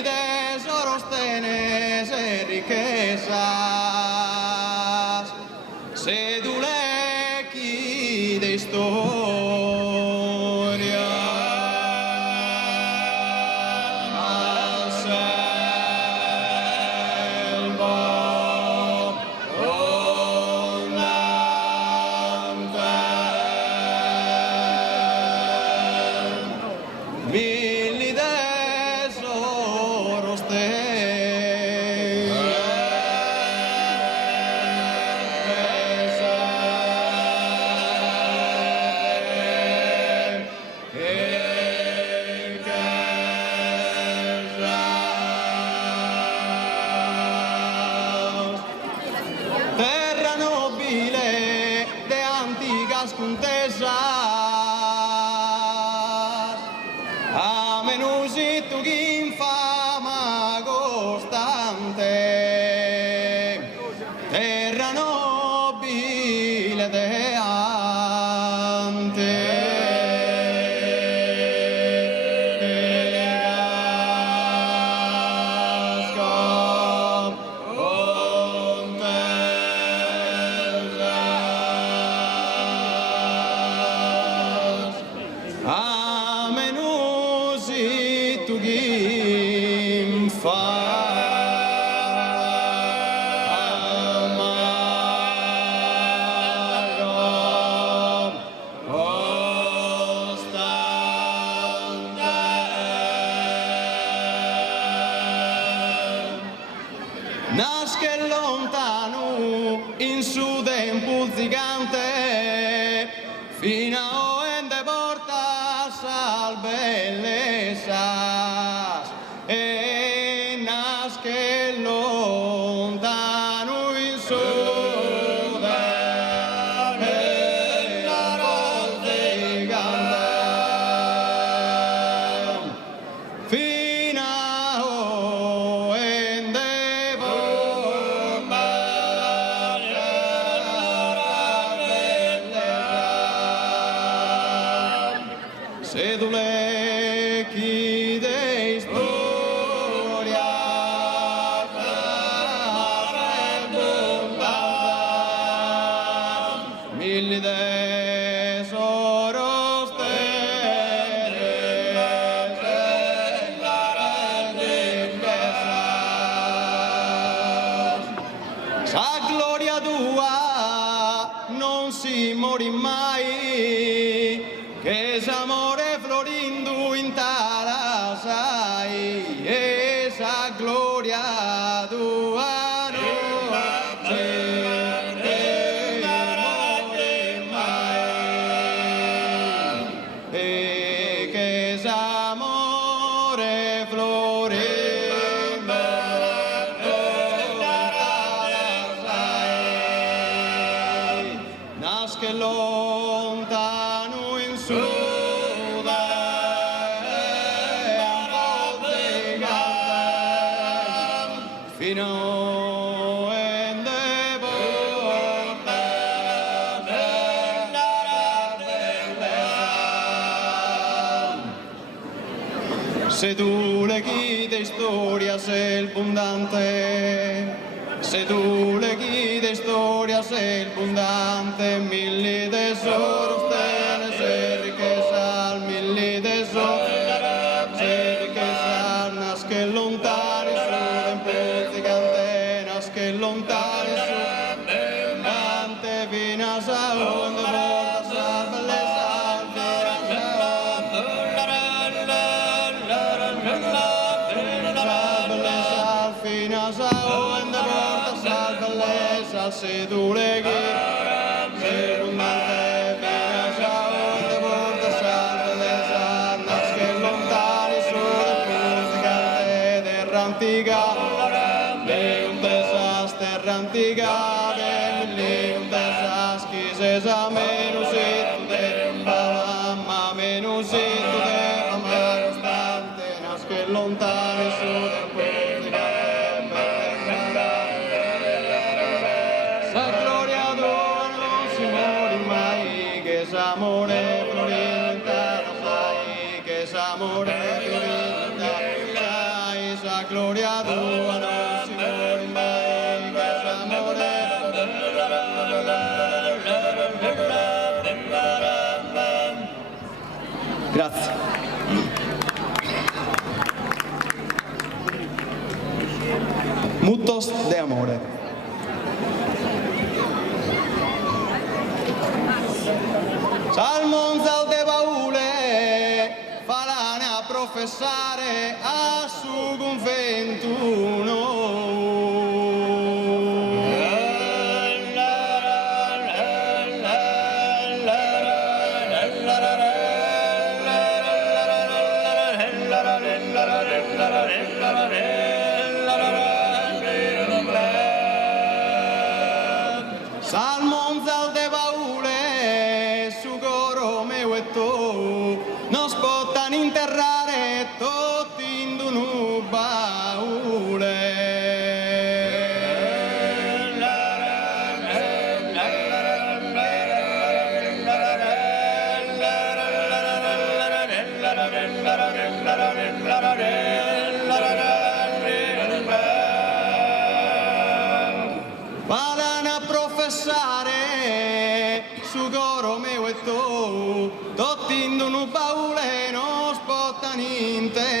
mil tesoros tenés e riquezas, se tu lechi de historia. Al selva mil tesoros terra nobile de antigas contesas, a menusi tu infama costante, terra nobile de a menusi tu nasce lontano in su tempo gigante, fino a ende portas al bellezas, e nasce lontano in su tempo gigante, fino a ende se tu lechi de historia mil tesoros tenés en las riquezas, sa gloria tua non si mori mai, che s'amore florindo in talasai, esa gloria tua non si mori mai, e che s'amore florindo in talasai, nasce lontano in su fino ende portas se tu le chide historias el abundante, se tu le chide historias el abundante, mil tesoros tienes e riquezas, mil tesoros e riquezas, nasce lontano su tempo gigante, nasce lontano su gigante, vinas a onde portas a belleza, finas a onde portas a belleza, se tu le guias, se abundante, finas a onde portas a belleza, nasce lontano su tempo gigante, terra antica, terra antica, tesas, quises a menusit de ma menusit de ama constante, nasce lontano su tempo gigante, sa gloria tua non si muore mai, che s'amore florita sai, che s'amore florita sai, sa la gloria tua, non si muore mai, che amore. Grazie. Mutos de amore. Salmonzal de baule, falane a professare a su conventuno. Salmonzal de baule, su coro meu e tu, non spottan interrare tutti in un baule. Vadano a professare su coro meu e tu, tutti in un baule non spottan interrare.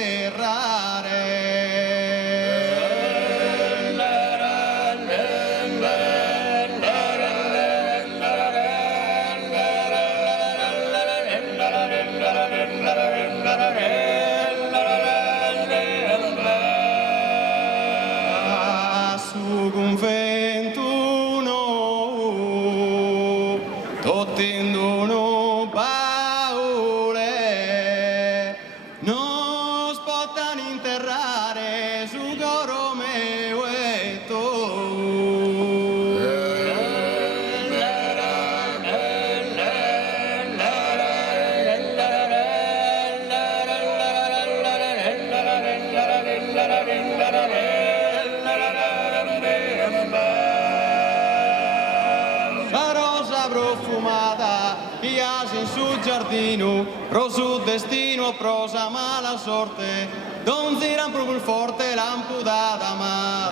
Su conventuno, tutti in un baule, non spottan interrare su coro meu e tu. La rosa profumata piace in su giardino, pro su destino, prosa mala sorte, don ziran proprio il forte lampudata ma.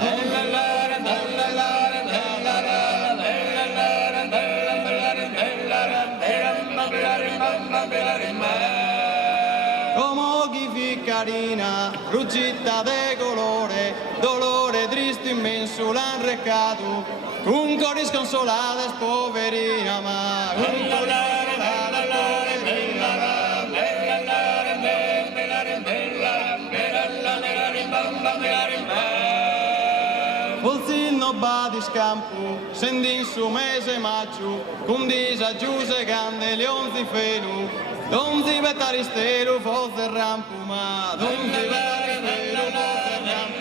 Como chi fi carina, ruggita de colore, dolore triste immenso l'han recato, un cori sconsolata e poverina ma. Volzino ba di scampo, sendin su mese maggio, con disaggiù se cande leonzi felu, donzi betaristelu forse rampu ma, donzi betaristelu forse rampu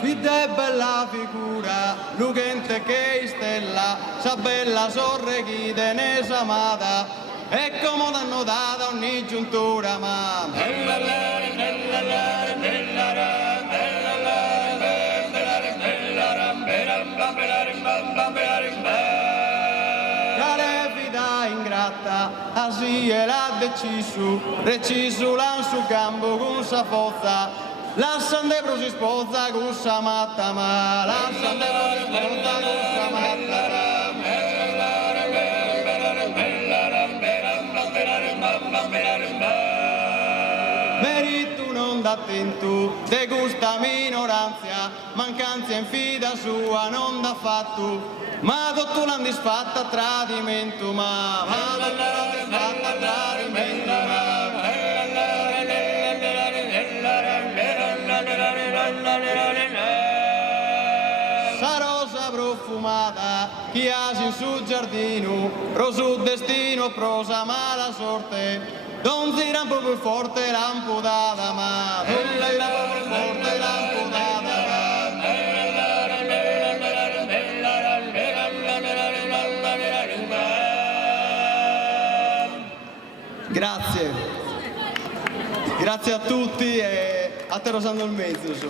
Vide bella figura, lucente che stella, sa bella sorreghide ne samata, e come t'hanno data ogni giuntura ma. Care vita ingrata, asì e l'ha deciso, reciso l'han su campo con sa forza, la sandebro si sposa con sa matta ma, la sandebro si sposa con sa matta. Merito non d'attento, de gusta minoranza, mancanza in fida sua non da fatto, ma tutto l'han disfatta a tradimento ma, tutto l'han disfatta a tradimento ma. Sa rosa profumata, chi ha in su giardino, pro su destino, prosa mala sorte, don ziran proprio il forte lampudata ma, don ziran proprio il forte lampudata ma. Grazie a tutti e a te Rosando il mezzo.